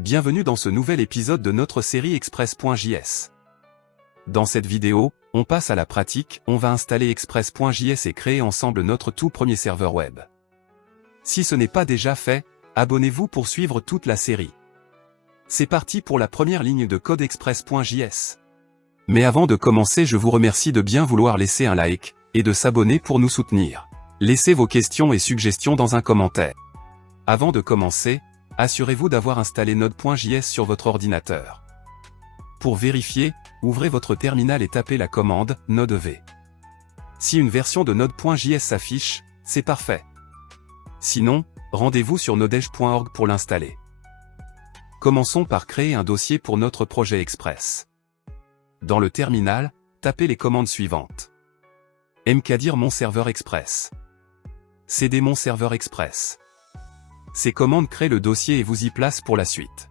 Bienvenue dans ce nouvel épisode de notre série Express.js. Dans cette vidéo, on passe à la pratique, on va installer Express.js et créer ensemble notre tout premier serveur web. Si ce n'est pas déjà fait, abonnez-vous pour suivre toute la série. C'est parti pour la première ligne de code Express.js. Mais avant de commencer, je vous remercie de bien vouloir laisser un like, et de s'abonner pour nous soutenir. Laissez vos questions et suggestions dans un commentaire. Avant de commencer, assurez-vous d'avoir installé Node.js sur votre ordinateur. Pour vérifier, ouvrez votre terminal et tapez la commande node-v. Si une version de Node.js s'affiche, c'est parfait. Sinon, rendez-vous sur nodej.org pour l'installer. Commençons par créer un dossier pour notre projet Express. Dans le terminal, tapez les commandes suivantes. mkdir mon serveur express. cd mon serveur express. Ces commandes créent le dossier et vous y placent pour la suite.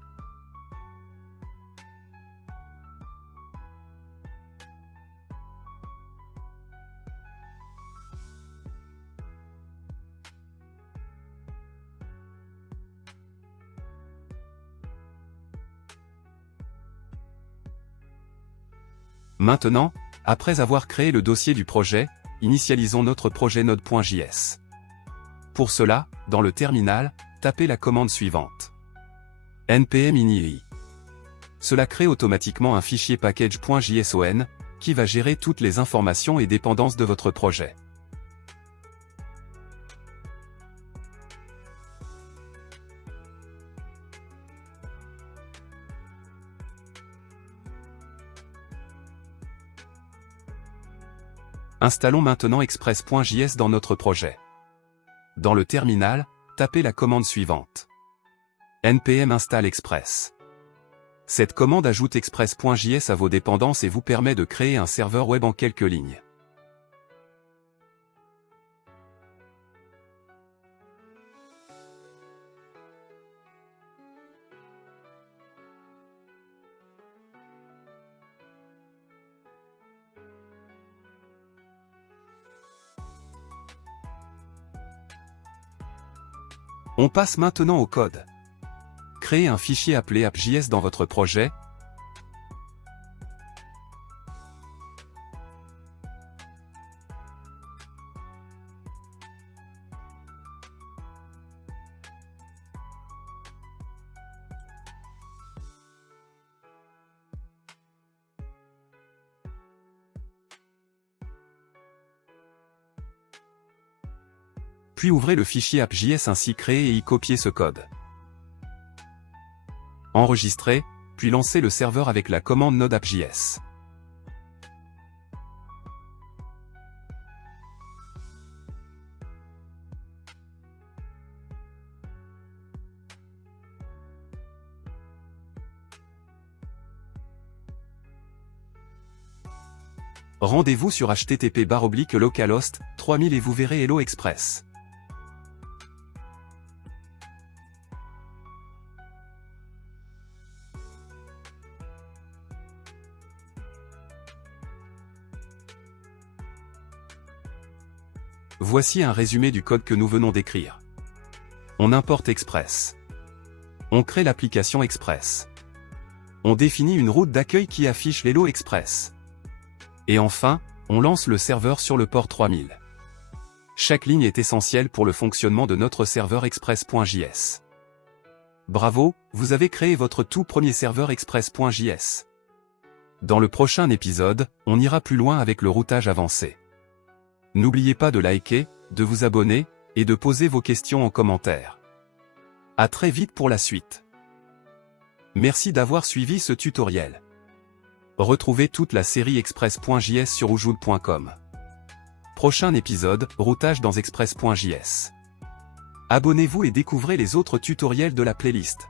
Maintenant, après avoir créé le dossier du projet, initialisons notre projet Node.js. Pour cela, dans le terminal, tapez la commande suivante. npm ini. Cela crée automatiquement un fichier package.json, qui va gérer toutes les informations et dépendances de votre projet. Installons maintenant Express.js dans notre projet. Dans le terminal, tapez la commande suivante. npm install express. Cette commande ajoute Express.js à vos dépendances et vous permet de créer un serveur web en quelques lignes. On passe maintenant au code. Créez un fichier appelé app.js dans votre projet. Puis ouvrez le fichier app.js ainsi créé et y copiez ce code. Enregistrez, puis lancez le serveur avec la commande node app.js. Rendez-vous sur http://localhost 3000 et vous verrez Hello Express. Voici un résumé du code que nous venons d'écrire. On importe Express. On crée l'application Express. On définit une route d'accueil qui affiche l'Hello Express. Et enfin, on lance le serveur sur le port 3000. Chaque ligne est essentielle pour le fonctionnement de notre serveur Express.js. Bravo, vous avez créé votre tout premier serveur Express.js. Dans le prochain épisode, on ira plus loin avec le routage avancé. N'oubliez pas de liker, de vous abonner, et de poser vos questions en commentaire. À très vite pour la suite. Merci d'avoir suivi ce tutoriel. Retrouvez toute la série Express.js sur wjood.com. Prochain épisode, routage dans Express.js. Abonnez-vous et découvrez les autres tutoriels de la playlist.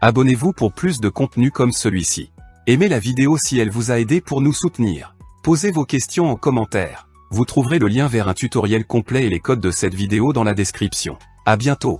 Abonnez-vous pour plus de contenu comme celui-ci. Aimez la vidéo si elle vous a aidé pour nous soutenir. Posez vos questions en commentaire. Vous trouverez le lien vers un tutoriel complet et les codes de cette vidéo dans la description. À bientôt.